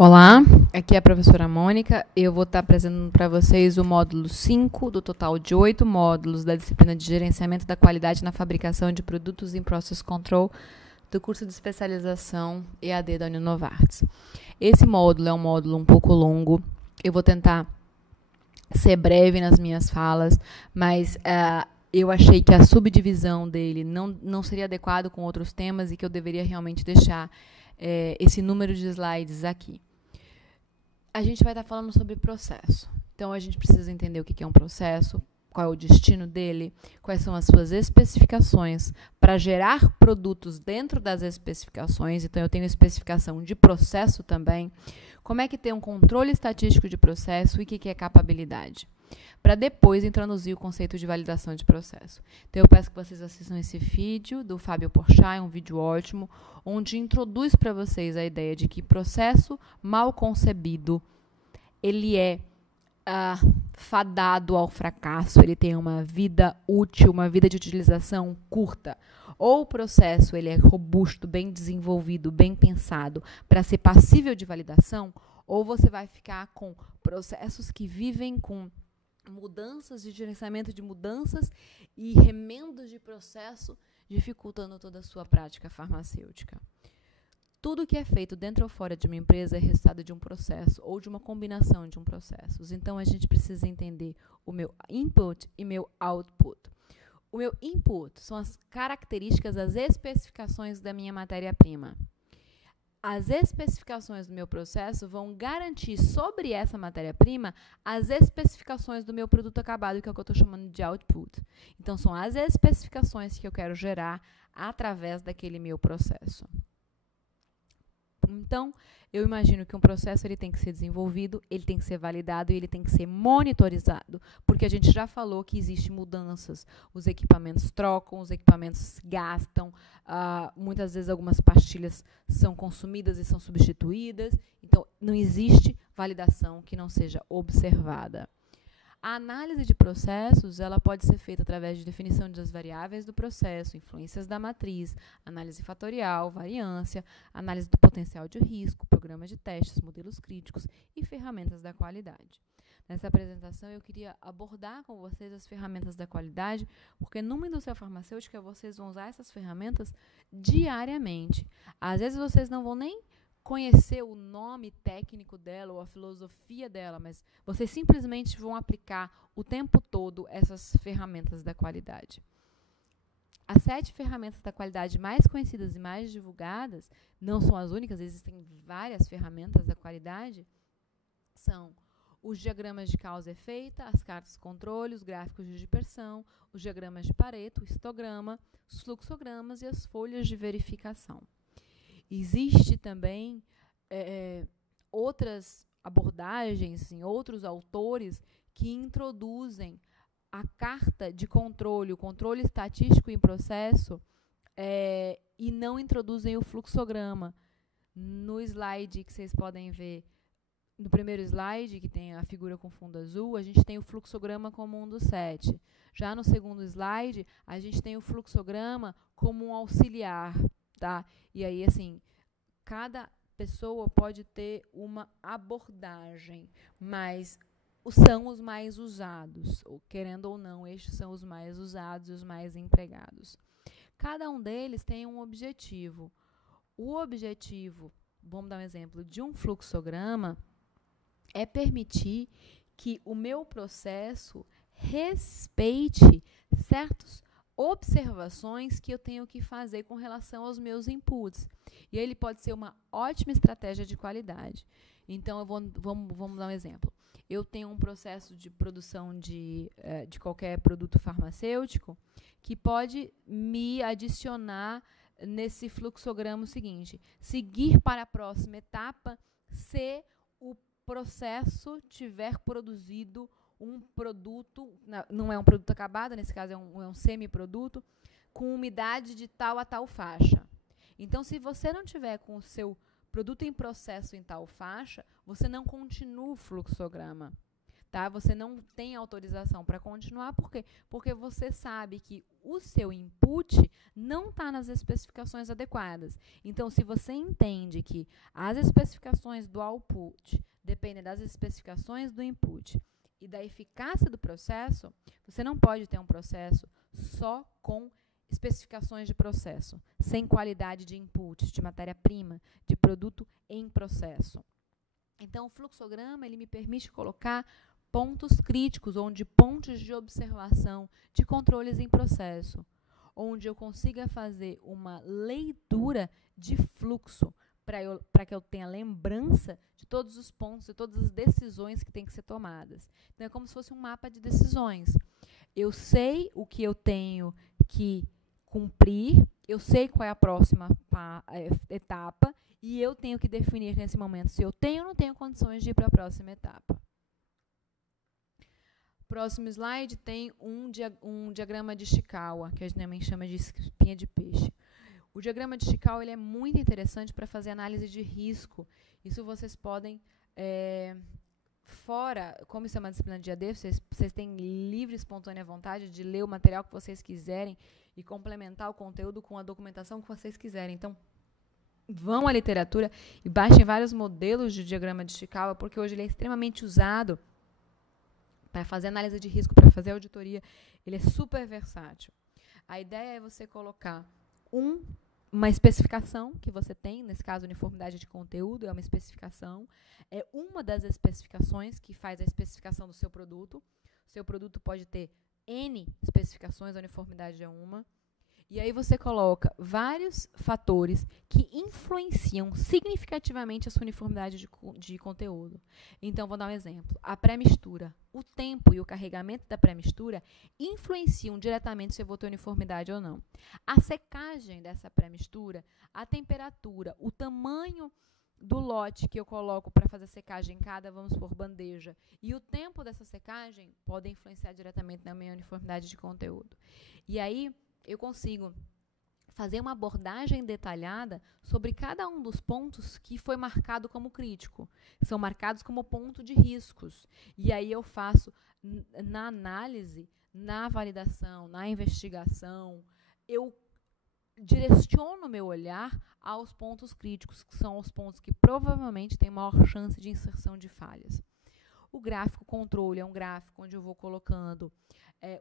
Olá, aqui é a professora Mônica. Eu vou estar apresentando para vocês o módulo 5 do total de 8 módulos da disciplina de Gerenciamento da Qualidade na Fabricação de Produtos em Process Control do curso de especialização EAD da Uninovartis. Esse módulo é um módulo um pouco longo. Eu vou tentar ser breve nas minhas falas, mas eu achei que a subdivisão dele não seria adequado com outros temas e que eu deveria realmente deixar esse número de slides aqui. A gente vai estar falando sobre processo. Então, a gente precisa entender o que é um processo, qual é o destino dele, quais são as suas especificações para gerar produtos dentro das especificações. Então, eu tenho especificação de processo também. Como é que tem um controle estatístico de processo e o que é capabilidade? Para depois introduzir o conceito de validação de processo. Então, eu peço que vocês assistam esse vídeo do Fábio Porchat, é um vídeo ótimo, onde introduz para vocês a ideia de que processo mal concebido, ele é fadado ao fracasso, ele tem uma vida útil, uma vida de utilização curta. Ou o processo ele é robusto, bem desenvolvido, bem pensado, para ser passível de validação, ou você vai ficar com processos que vivem com mudanças de gerenciamento de mudanças e remendos de processo, dificultando toda a sua prática farmacêutica. Tudo que é feito dentro ou fora de uma empresa é resultado de um processo ou de uma combinação de processos. Então, a gente precisa entender o meu input e meu output. O meu input são as características, as especificações da minha matéria-prima. As especificações do meu processo vão garantir sobre essa matéria-prima as especificações do meu produto acabado, que é o que eu estou chamando de output. Então, são as especificações que eu quero gerar através daquele meu processo. Então, eu imagino que um processo ele tem que ser desenvolvido, ele tem que ser validado e ele tem que ser monitorizado, porque a gente já falou que existem mudanças, os equipamentos trocam, os equipamentos gastam, muitas vezes algumas pastilhas são consumidas e são substituídas, então não existe validação que não seja observada. A análise de processos ela pode ser feita através de definição das variáveis do processo, influências da matriz, análise fatorial, variância, análise do potencial de risco, programas de testes, modelos críticos e ferramentas da qualidade. Nessa apresentação, eu queria abordar com vocês as ferramentas da qualidade, porque numa indústria farmacêutica vocês vão usar essas ferramentas diariamente. Às vezes vocês não vão nem conhecer o nome técnico dela ou a filosofia dela, mas vocês simplesmente vão aplicar o tempo todo essas ferramentas da qualidade. As 7 ferramentas da qualidade mais conhecidas e mais divulgadas, não são as únicas, existem várias ferramentas da qualidade, são os diagramas de causa e efeito, as cartas de controle, os gráficos de dispersão, os diagramas de Pareto, o histograma, os fluxogramas e as folhas de verificação. Existe também outras abordagens, assim, outros autores que introduzem a carta de controle, o controle estatístico em processo, e não introduzem o fluxograma. No slide que vocês podem ver, no primeiro slide, que tem a figura com fundo azul, a gente tem o fluxograma como um dos 7. Já no segundo slide, a gente tem o fluxograma como um auxiliar. Tá? E aí, assim, cada pessoa pode ter uma abordagem, mas são os mais usados, ou, querendo ou não, estes são os mais usados e os mais empregados. Cada um deles tem um objetivo. O objetivo, vamos dar um exemplo, de um fluxograma é permitir que o meu processo respeite certos observações que eu tenho que fazer com relação aos meus inputs. E aí ele pode ser uma ótima estratégia de qualidade. Então, vamos dar um exemplo. Eu tenho um processo de produção de qualquer produto farmacêutico que pode me adicionar nesse fluxograma o seguinte: seguir para a próxima etapa se o processo tiver produzido um produto, não é um produto acabado, nesse caso é um semi-produto, com umidade de tal a tal faixa. Então, se você não tiver com o seu produto em processo em tal faixa, você não continua o fluxograma. tá? Você não tem autorização para continuar, por quê? Porque você sabe que o seu input não está nas especificações adequadas. Então, se você entende que as especificações do output dependem das especificações do input e da eficácia do processo, você não pode ter um processo só com especificações de processo, sem qualidade de input, de matéria-prima, de produto em processo. Então, o fluxograma ele me permite colocar pontos críticos, onde pontos de observação de controles em processo, onde eu consiga fazer uma leitura de fluxo, para que eu tenha lembrança de todos os pontos, de todas as decisões que têm que ser tomadas. Então, é como se fosse um mapa de decisões. Eu sei o que eu tenho que cumprir, eu sei qual é a próxima etapa, e eu tenho que definir nesse momento se eu tenho ou não tenho condições de ir para a próxima etapa. Próximo slide tem um diagrama de Ishikawa, que a gente também chama de espinha de peixe. O diagrama de Ishikawa ele é muito interessante para fazer análise de risco. Isso vocês podem, fora, como isso é uma disciplina de AD, vocês têm livre e espontânea vontade de ler o material que vocês quiserem e complementar o conteúdo com a documentação que vocês quiserem. Então, vão à literatura e baixem vários modelos de diagrama de Ishikawa, porque hoje ele é extremamente usado para fazer análise de risco, para fazer auditoria. Ele é super versátil. A ideia é você colocar uma especificação que você tem, nesse caso, uniformidade de conteúdo, é uma especificação. É uma das especificações que faz a especificação do seu produto. O seu produto pode ter N especificações, a uniformidade é uma. E aí você coloca vários fatores que influenciam significativamente a sua uniformidade de conteúdo. Então, vou dar um exemplo. A pré-mistura, o tempo e o carregamento da pré-mistura influenciam diretamente se eu vou ter uniformidade ou não. A secagem dessa pré-mistura, a temperatura, o tamanho do lote que eu coloco para fazer secagem em cada, vamos supor, bandeja, e o tempo dessa secagem podem influenciar diretamente na minha uniformidade de conteúdo. E aí, eu consigo fazer uma abordagem detalhada sobre cada um dos pontos que foi marcado como crítico. São marcados como ponto de riscos. E aí eu faço, na análise, na validação, na investigação, eu direciono meu olhar aos pontos críticos, que são os pontos que provavelmente têm maior chance de inserção de falhas. O gráfico controle é um gráfico onde eu vou colocando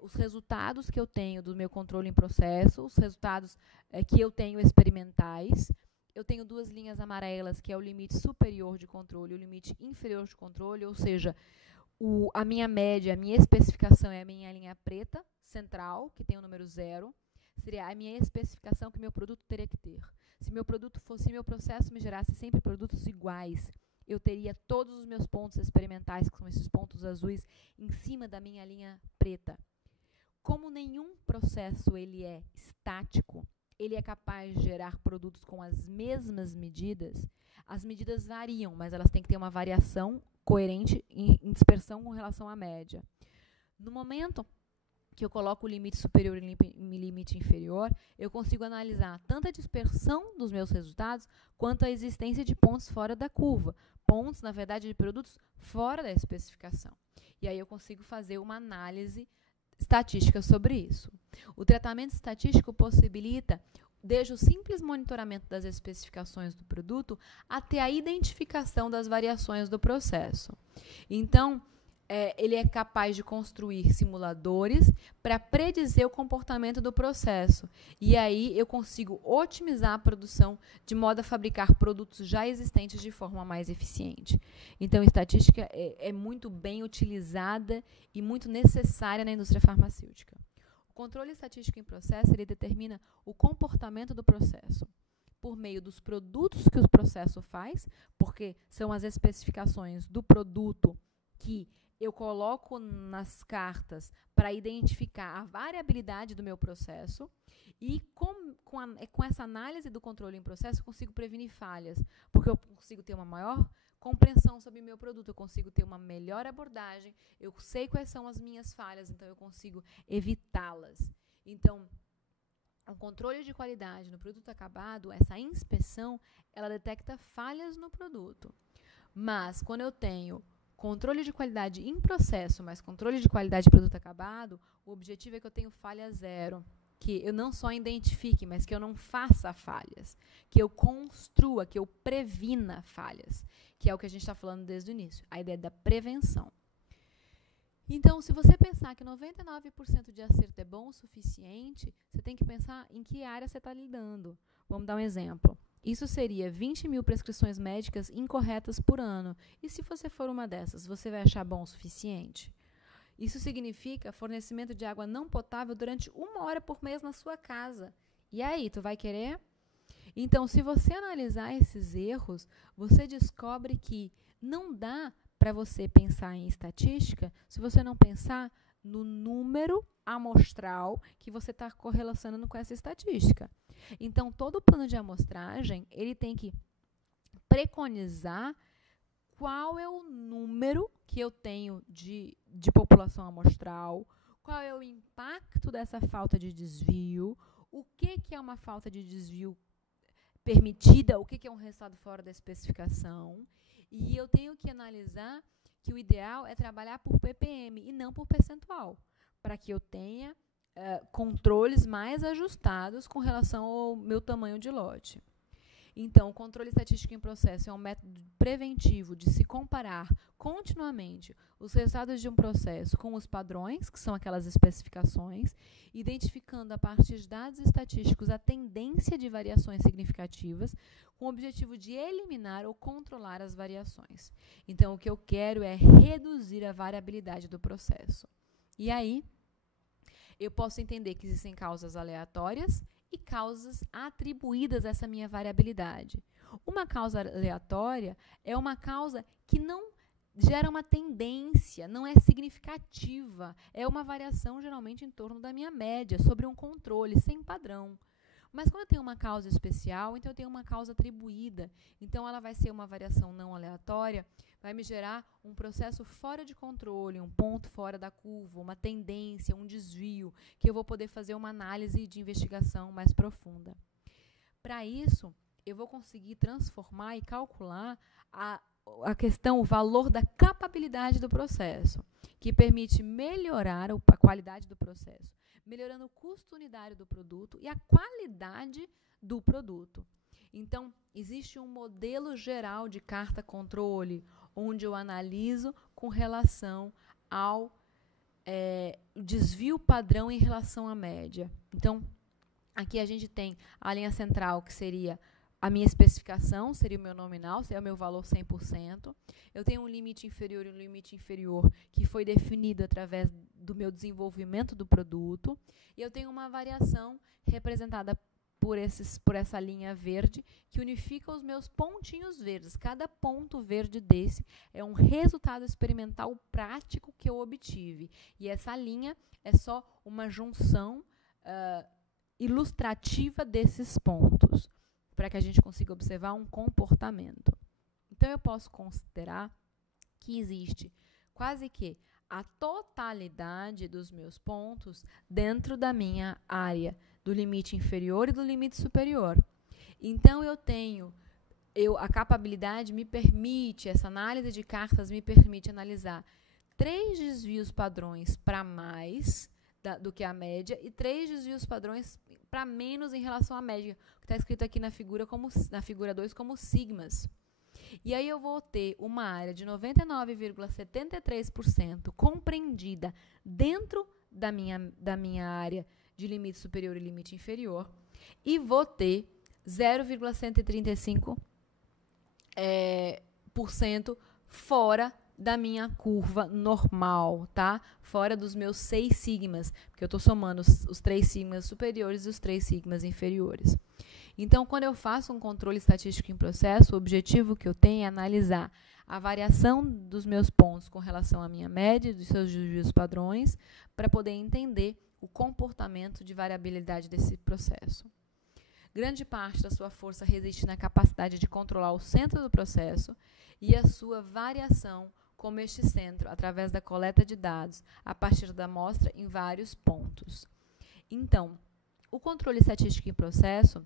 os resultados que eu tenho do meu controle em processo, os resultados que eu tenho experimentais. Eu tenho duas linhas amarelas, que é o limite superior de controle e o limite inferior de controle, ou seja, a minha média, a minha especificação é a minha linha preta, central, que tem o número 0. Seria a minha especificação que meu produto teria que ter. Se meu processo me gerasse sempre produtos iguais, eu teria todos os meus pontos experimentais, que são esses pontos azuis, em cima da minha linha preta. Como nenhum processo ele é estático, ele é capaz de gerar produtos com as mesmas medidas. As medidas variam, mas elas têm que ter uma variação coerente em dispersão com relação à média. No momento que eu coloco o limite superior e o limite inferior, eu consigo analisar tanto a dispersão dos meus resultados, quanto a existência de pontos fora da curva. Pontos, na verdade, de produtos fora da especificação. E aí eu consigo fazer uma análise estatística sobre isso. O tratamento estatístico possibilita, desde o simples monitoramento das especificações do produto, até a identificação das variações do processo. Então, ele é capaz de construir simuladores para predizer o comportamento do processo. E aí eu consigo otimizar a produção de modo a fabricar produtos já existentes de forma mais eficiente. Então, a estatística é muito bem utilizada e muito necessária na indústria farmacêutica. O controle estatístico em processo, ele determina o comportamento do processo por meio dos produtos que o processo faz, porque são as especificações do produto que eu coloco nas cartas para identificar a variabilidade do meu processo e com essa análise do controle em processo eu consigo prevenir falhas, porque eu consigo ter uma maior compreensão sobre o meu produto, eu consigo ter uma melhor abordagem, eu sei quais são as minhas falhas, então eu consigo evitá-las. Então, o controle de qualidade no produto acabado, essa inspeção, ela detecta falhas no produto. Mas, quando eu tenho controle de qualidade em processo, mas controle de qualidade de produto acabado, o objetivo é que eu tenha falha zero. Que eu não só identifique, mas que eu não faça falhas. Que eu construa, que eu previna falhas. Que é o que a gente está falando desde o início. A ideia da prevenção. Então, se você pensar que 99% de acerto é bom o suficiente, você tem que pensar em que área você está lidando. Vamos dar um exemplo. Isso seria 20 mil prescrições médicas incorretas por ano. E se você for uma dessas, você vai achar bom o suficiente? Isso significa fornecimento de água não potável durante 1 hora por mês na sua casa. E aí, tu vai querer? Então, se você analisar esses erros, você descobre que não dá para você pensar em estatística se você não pensar no número amostral que você está correlacionando com essa estatística. Então, todo plano de amostragem, ele tem que preconizar qual é o número que eu tenho de população amostral, qual é o impacto dessa falta de desvio, o que é uma falta de desvio permitida, o que é um resultado fora da especificação. E eu tenho que analisar que o ideal é trabalhar por ppm e não por percentual, para que eu tenha controles mais ajustados com relação ao meu tamanho de lote. Então, o controle estatístico em processo é um método preventivo de se comparar continuamente os resultados de um processo com os padrões, que são aquelas especificações, identificando a partir de dados estatísticos a tendência de variações significativas, com o objetivo de eliminar ou controlar as variações. Então, o que eu quero é reduzir a variabilidade do processo. E aí, eu posso entender que existem causas aleatórias e causas atribuídas a essa minha variabilidade. Uma causa aleatória é uma causa que não gera uma tendência, não é significativa. É uma variação geralmente em torno da minha média, sobre um controle, sem padrão. Mas quando eu tenho uma causa especial, então eu tenho uma causa atribuída. Então ela vai ser uma variação não aleatória, vai me gerar um processo fora de controle, um ponto fora da curva, uma tendência, um desvio, que eu vou poder fazer uma análise de investigação mais profunda. Para isso, eu vou conseguir transformar e calcular a questão, o valor da capabilidade do processo, que permite melhorar a qualidade do processo, melhorando o custo unitário do produto e a qualidade do produto. Então, existe um modelo geral de carta controle, onde eu analiso com relação ao desvio padrão em relação à média. Então, aqui a gente tem a linha central, que seria a minha especificação, seria o meu nominal, seria o meu valor 100%. Eu tenho um limite inferior e um limite inferior que foi definido através do meu desenvolvimento do produto. E eu tenho uma variação representada por essa linha verde, que unifica os meus pontinhos verdes. Cada ponto verde desse é um resultado experimental prático que eu obtive. E essa linha é só uma junção ilustrativa desses pontos, para que a gente consiga observar um comportamento. Então, eu posso considerar que existe quase que a totalidade dos meus pontos dentro da minha área do limite inferior e do limite superior. Então, a capabilidade me permite, essa análise de cartas me permite analisar 3 desvios padrões para mais do que a média e 3 desvios padrões para menos em relação à média, que está escrito aqui na figura 2 como sigmas. E aí eu vou ter uma área de 99,73% compreendida dentro da minha área de limite superior e limite inferior, e vou ter 0,135% fora da minha curva normal, tá? Fora dos meus 6 sigmas, porque eu estou somando os 3 sigmas superiores e os 3 sigmas inferiores. Então, quando eu faço um controle estatístico em processo, o objetivo que eu tenho é analisar a variação dos meus pontos com relação à minha média, dos seus desvios padrões, para poder entender o comportamento de variabilidade desse processo. Grande parte da sua força reside na capacidade de controlar o centro do processo e a sua variação como este centro, através da coleta de dados, a partir da amostra em vários pontos. Então, o controle estatístico em processo,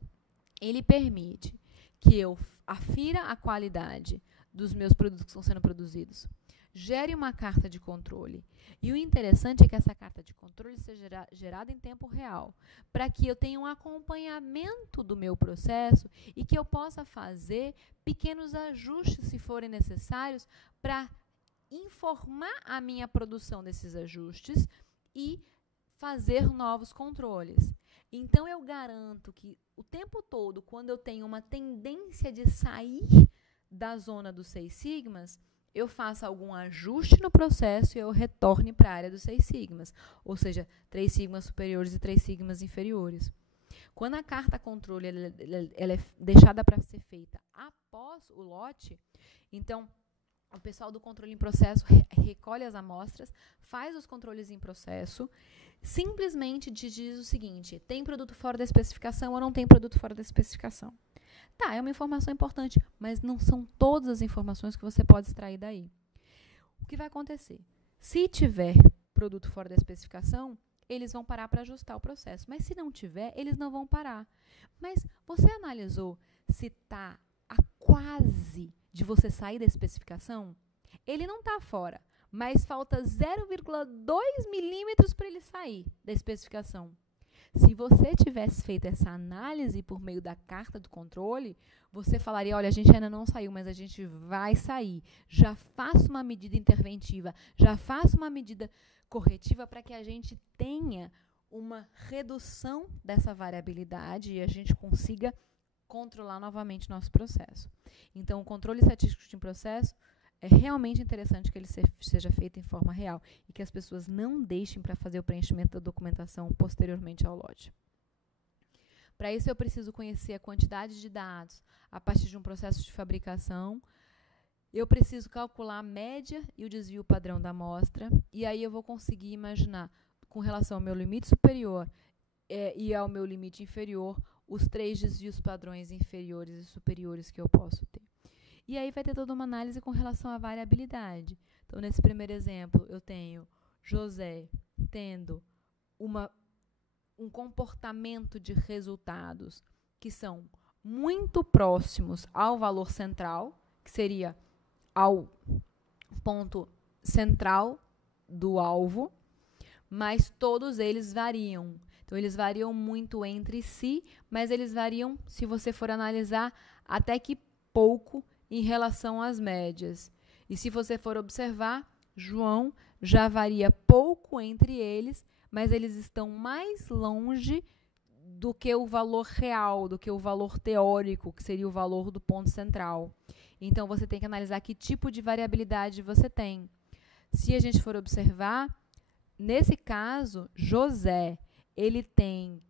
ele permite que eu afira a qualidade dos meus produtos que estão sendo produzidos gere uma carta de controle. E o interessante é que essa carta de controle seja gerada em tempo real, para que eu tenha um acompanhamento do meu processo e que eu possa fazer pequenos ajustes, se forem necessários, para informar a minha produção desses ajustes e fazer novos controles. Então, eu garanto que o tempo todo, quando eu tenho uma tendência de sair da zona dos 6 sigmas, eu faço algum ajuste no processo e eu retorne para a área dos 6 sigmas, ou seja, 3 sigmas superiores e 3 sigmas inferiores. Quando a carta controle ela é deixada para ser feita após o lote, então o pessoal do controle em processo recolhe as amostras, faz os controles em processo, simplesmente diz o seguinte: tem produto fora da especificação ou não tem produto fora da especificação? Tá, é uma informação importante, mas não são todas as informações que você pode extrair daí. O que vai acontecer? Se tiver produto fora da especificação, eles vão parar para ajustar o processo. Mas se não tiver, eles não vão parar. Mas você analisou se está a quase de você sair da especificação? Ele não está fora, mas falta 0,2 milímetros para ele sair da especificação. Se você tivesse feito essa análise por meio da carta do controle, você falaria, olha, a gente ainda não saiu, mas a gente vai sair. Já faço uma medida interventiva, já faço uma medida corretiva para que a gente tenha uma redução dessa variabilidade e a gente consiga controlar novamente nosso processo. Então, o controle estatístico de um processo é realmente interessante que ele seja feito em forma real e que as pessoas não deixem para fazer o preenchimento da documentação posteriormente ao lote. Para isso, eu preciso conhecer a quantidade de dados a partir de um processo de fabricação. Eu preciso calcular a média e o desvio padrão da amostra. E aí eu vou conseguir imaginar, com relação ao meu limite superior e ao meu limite inferior, os 3 desvios padrões inferiores e superiores que eu posso ter. E aí vai ter toda uma análise com relação à variabilidade. Então, nesse primeiro exemplo, eu tenho José tendo um comportamento de resultados que são muito próximos ao valor central, que seria ao ponto central do alvo, mas todos eles variam. Então, eles variam muito entre si, mas eles variam, se você for analisar, até que pouco em relação às médias. E se você for observar, João já varia pouco entre eles, mas eles estão mais longe do que o valor real, do que o valor teórico, que seria o valor do ponto central. Então, você tem que analisar que tipo de variabilidade você tem. Se a gente for observar, nesse caso, José, ele tem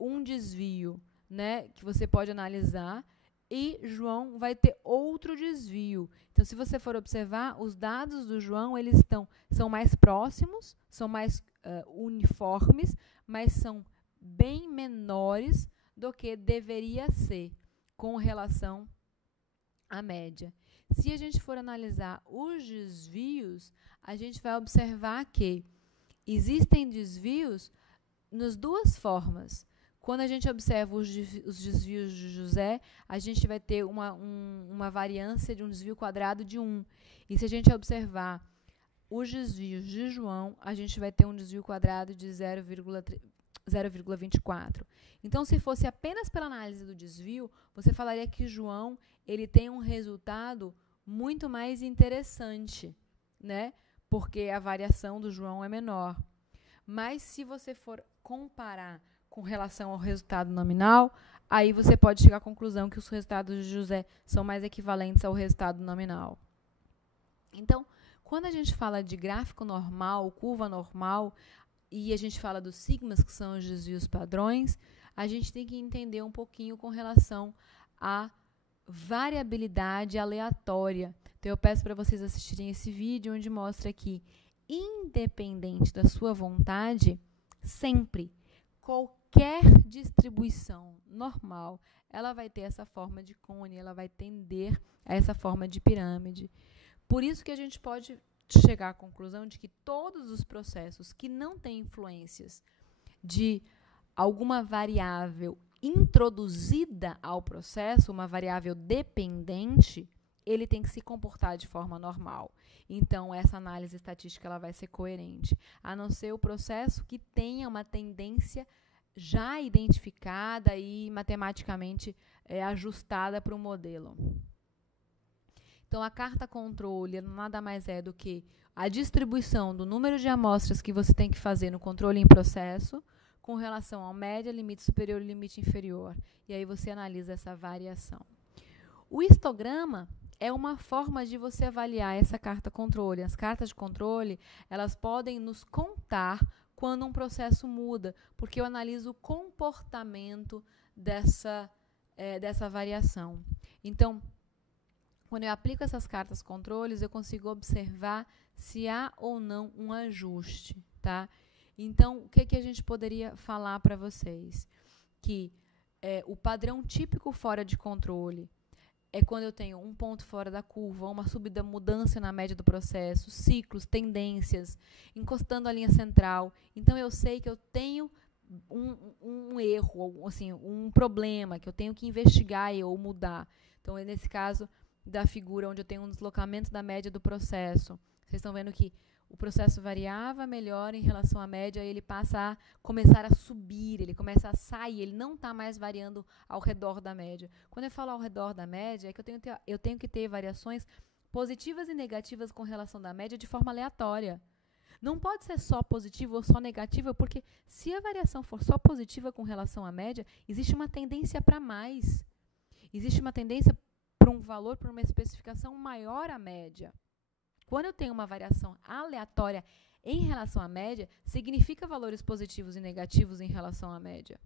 um desvio, né, que você pode analisar, e João vai ter outro desvio. Então, se você for observar, os dados do João são mais próximos, são mais uniformes, mas são bem menores do que deveria ser com relação à média. Se a gente for analisar os desvios, a gente vai observar que existem desvios nas duas formas. Quando a gente observa os desvios de José, a gente vai ter uma variância de um desvio quadrado de 1. E se a gente observar os desvios de João, a gente vai ter um desvio quadrado de 0,24. Então, se fosse apenas pela análise do desvio, você falaria que João ele tem um resultado muito mais interessante, né? Porque a variação do João é menor. Mas, se você for comparar com relação ao resultado nominal, aí você pode chegar à conclusão que os resultados de José são mais equivalentes ao resultado nominal. Então, quando a gente fala de gráfico normal, curva normal, e a gente fala dos sigmas, que são os desvios padrões, a gente tem que entender um pouquinho com relação à variabilidade aleatória. Então, eu peço para vocês assistirem esse vídeo, onde mostra que, independente da sua vontade, sempre, qualquer distribuição normal, ela vai ter essa forma de cone, ela vai tender a essa forma de pirâmide. Por isso que a gente pode chegar à conclusão de que todos os processos que não têm influências de alguma variável introduzida ao processo, uma variável dependente, ele tem que se comportar de forma normal. Então, essa análise estatística ela vai ser coerente, a não ser o processo que tenha uma tendência já identificada e matematicamente ajustada para o modelo. Então, a carta controle nada mais é do que a distribuição do número de amostras que você tem que fazer no controle em processo com relação ao média, limite superior e limite inferior. E aí você analisa essa variação. O histograma é uma forma de você avaliar essa carta controle. As cartas de controle, elas podem nos contar quando um processo muda, porque eu analiso o comportamento dessa variação. Então, quando eu aplico essas cartas controles, eu consigo observar se há ou não um ajuste, tá? Então, o que a gente poderia falar para vocês? Que o padrão típico fora de controle é quando eu tenho um ponto fora da curva, uma subida, mudança na média do processo, ciclos, tendências, encostando a linha central. Então, eu sei que eu tenho um erro, assim, um problema que eu tenho que investigar ou mudar. Então, nesse caso da figura onde eu tenho um deslocamento da média do processo, vocês estão vendo que o processo variava melhor em relação à média, e ele passa a começar a subir, ele começa a sair, ele não está mais variando ao redor da média. Quando eu falo ao redor da média, é que eu tenho que ter variações positivas e negativas com relação da média de forma aleatória. Não pode ser só positiva ou só negativa, porque se a variação for só positiva com relação à média, existe uma tendência para mais. Existe uma tendência para um valor, para uma especificação maior à média. Quando eu tenho uma variação aleatória em relação à média, significa valores positivos e negativos em relação à média.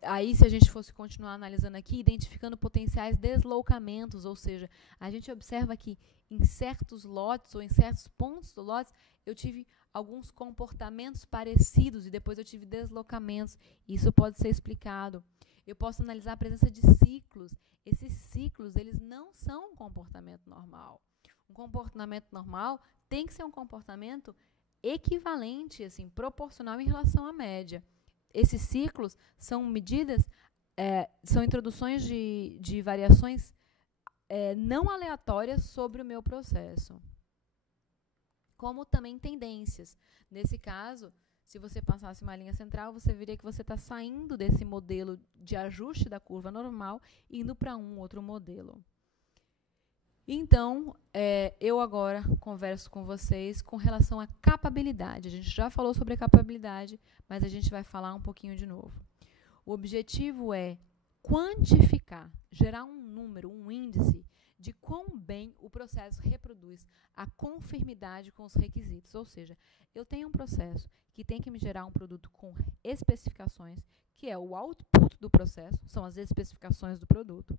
Aí, se a gente fosse continuar analisando aqui, identificando potenciais deslocamentos, ou seja, a gente observa que em certos lotes ou em certos pontos do lote, eu tive alguns comportamentos parecidos e depois eu tive deslocamentos. Isso pode ser explicado. Eu posso analisar a presença de ciclos. Esses ciclos, eles não são um comportamento normal. Um comportamento normal tem que ser um comportamento equivalente, assim, proporcional em relação à média. Esses ciclos são medidas, são introduções de variações não aleatórias sobre o meu processo. Como também tendências. Nesse caso, se você passasse uma linha central, você veria que você está saindo desse modelo de ajuste da curva normal e indo para um outro modelo. Então, eu agora converso com vocês com relação à capabilidade. A gente já falou sobre a capabilidade, mas a gente vai falar um pouquinho de novo. O objetivo é quantificar, gerar um número, um índice de quão bem o processo reproduz a conformidade com os requisitos. Ou seja, eu tenho um processo que tem que me gerar um produto com especificações, que é o output do processo, são as especificações do produto.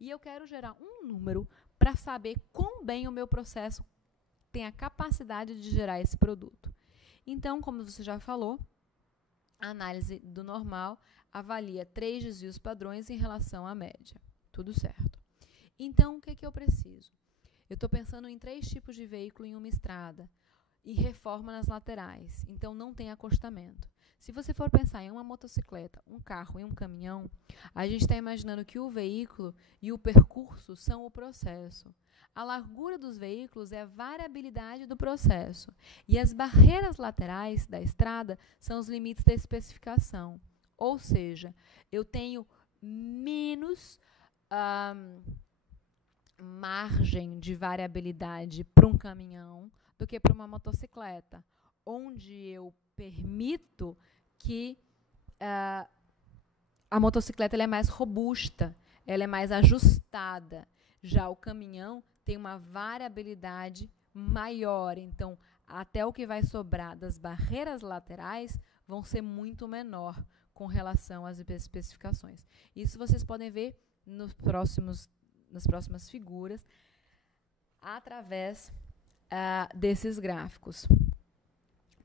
E eu quero gerar um número para saber quão bem o meu processo tem a capacidade de gerar esse produto. Então, como você já falou, a análise do normal avalia 3 desvios padrões em relação à média. Tudo certo. Então, o que eu preciso? Eu estou pensando em 3 tipos de veículo em uma estrada e reforma nas laterais. Então, não tem acostamento. Se você for pensar em uma motocicleta, um carro e um caminhão, a gente está imaginando que o veículo e o percurso são o processo. A largura dos veículos é a variabilidade do processo. E as barreiras laterais da estrada são os limites da especificação. Ou seja, eu tenho menos margem de variabilidade para um caminhão do que para uma motocicleta, onde eu permito que a motocicleta ela é mais robusta, ela é mais ajustada. Já o caminhão tem uma variabilidade maior, então até o que vai sobrar das barreiras laterais vão ser muito menor com relação às especificações. Isso vocês podem ver nas próximas figuras através desses gráficos.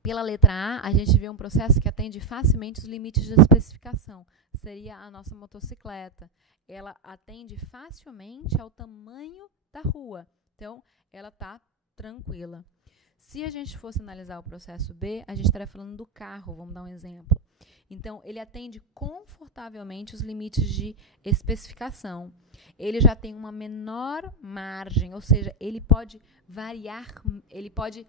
Pela letra A, a gente vê um processo que atende facilmente os limites de especificação. Seria a nossa motocicleta. Ela atende facilmente ao tamanho da rua. Então, ela está tranquila. Se a gente fosse analisar o processo B, a gente estaria falando do carro, vamos dar um exemplo. Então, ele atende confortavelmente os limites de especificação. Ele já tem uma menor margem, ou seja, ele pode variar, ele pode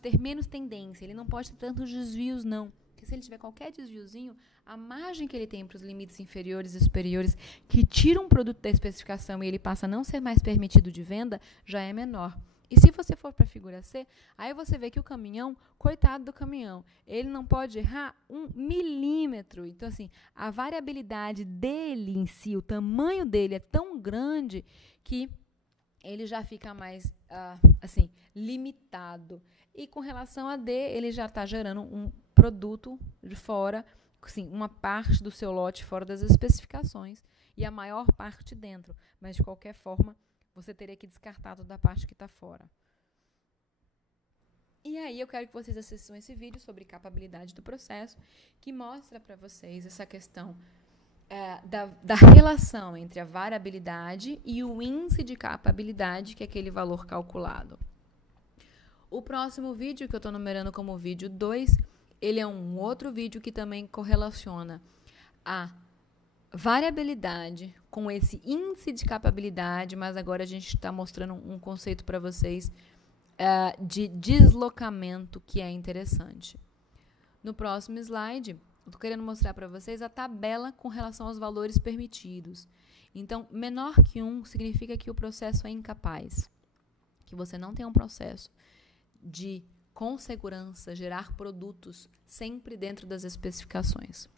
ter menos tendência, ele não pode ter tantos desvios, não. Porque se ele tiver qualquer desviozinho, a margem que ele tem para os limites inferiores e superiores que tiram um produto da especificação e ele passa a não ser mais permitido de venda, já é menor. E se você for para a figura C, aí você vê que o caminhão, coitado do caminhão, ele não pode errar 1 milímetro. Então, assim, a variabilidade dele em si, o tamanho dele é tão grande que ele já fica mais, assim, limitado. E com relação a D, ele já está gerando um produto de fora, assim, uma parte do seu lote fora das especificações e a maior parte dentro. Mas, de qualquer forma, você teria que descartar toda a parte que está fora. E aí eu quero que vocês assistam esse vídeo sobre capabilidade do processo, que mostra para vocês essa questão da relação entre a variabilidade e o índice de capabilidade, que é aquele valor calculado. O próximo vídeo, que eu estou numerando como vídeo 2, ele é um outro vídeo que também correlaciona a variabilidade com esse índice de capabilidade, mas agora a gente está mostrando um conceito para vocês de deslocamento que é interessante. No próximo slide, eu estou querendo mostrar para vocês a tabela com relação aos valores permitidos. Então, menor que 1 significa que o processo é incapaz, que você não tem um processo de, com segurança, gerar produtos sempre dentro das especificações.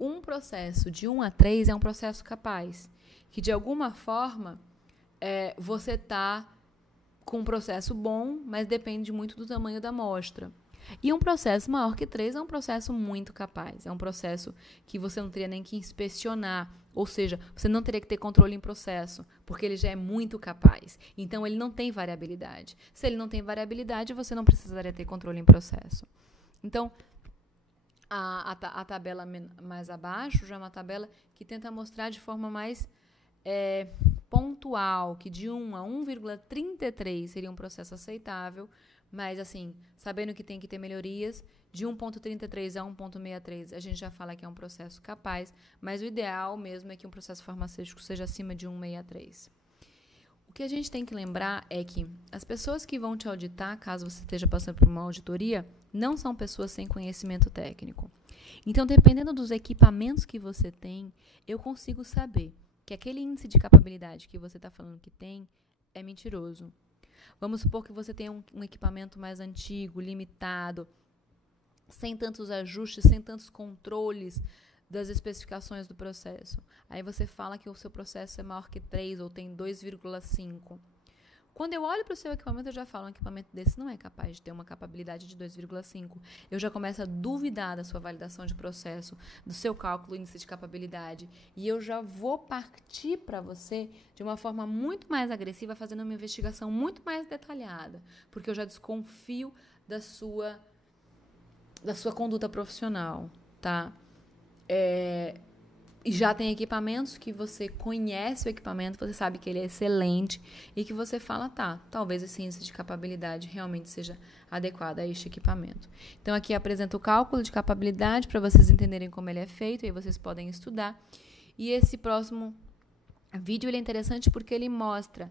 Um processo de 1 a 3 é um processo capaz, que de alguma forma você está com um processo bom, mas depende muito do tamanho da amostra. E um processo maior que 3 é um processo muito capaz, é um processo que você não teria nem que inspecionar, ou seja, você não teria que ter controle em processo, porque ele já é muito capaz. Então, ele não tem variabilidade. Se ele não tem variabilidade, você não precisaria ter controle em processo. Então, a tabela mais abaixo já é uma tabela que tenta mostrar de forma mais pontual, que de 1 a 1,33 seria um processo aceitável, mas, assim, sabendo que tem que ter melhorias, de 1,33 a 1,63 a gente já fala que é um processo capaz, mas o ideal mesmo é que um processo farmacêutico seja acima de 1,63. O que a gente tem que lembrar é que as pessoas que vão te auditar, caso você esteja passando por uma auditoria, não são pessoas sem conhecimento técnico. Então, dependendo dos equipamentos que você tem, eu consigo saber que aquele índice de capabilidade que você está falando que tem é mentiroso. Vamos supor que você tenha um equipamento mais antigo, limitado, sem tantos ajustes, sem tantos controles das especificações do processo. Aí você fala que o seu processo é maior que 3 ou tem 2,5. Quando eu olho para o seu equipamento, eu já falo, um equipamento desse não é capaz de ter uma capabilidade de 2,5. Eu já começo a duvidar da sua validação de processo, do seu cálculo índice de capabilidade, e eu já vou partir para você de uma forma muito mais agressiva, fazendo uma investigação muito mais detalhada, porque eu já desconfio da sua conduta profissional, tá? E já tem equipamentos que você conhece o equipamento, você sabe que ele é excelente e que você fala, tá, talvez esse índice de capabilidade realmente seja adequado a este equipamento. Então, aqui apresenta o cálculo de capabilidade para vocês entenderem como ele é feito, e aí vocês podem estudar. E esse próximo vídeo ele é interessante porque ele mostra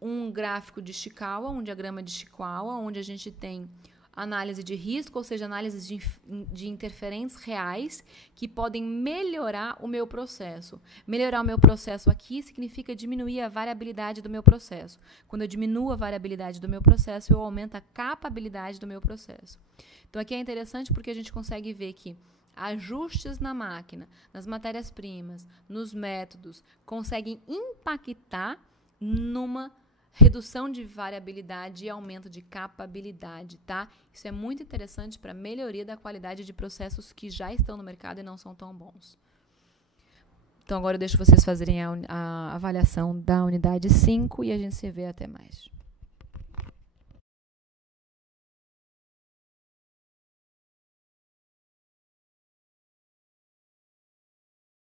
um gráfico de Ishikawa, um diagrama de Ishikawa, onde a gente tem análise de risco, ou seja, análise de interferentes reais que podem melhorar o meu processo. Melhorar o meu processo aqui significa diminuir a variabilidade do meu processo. Quando eu diminuo a variabilidade do meu processo, eu aumento a capabilidade do meu processo. Então, aqui é interessante porque a gente consegue ver que ajustes na máquina, nas matérias-primas, nos métodos, conseguem impactar numa redução de variabilidade e aumento de capabilidade, tá? Isso é muito interessante para melhoria da qualidade de processos que já estão no mercado e não são tão bons. Então, agora eu deixo vocês fazerem a avaliação da unidade 5 e a gente se vê até mais.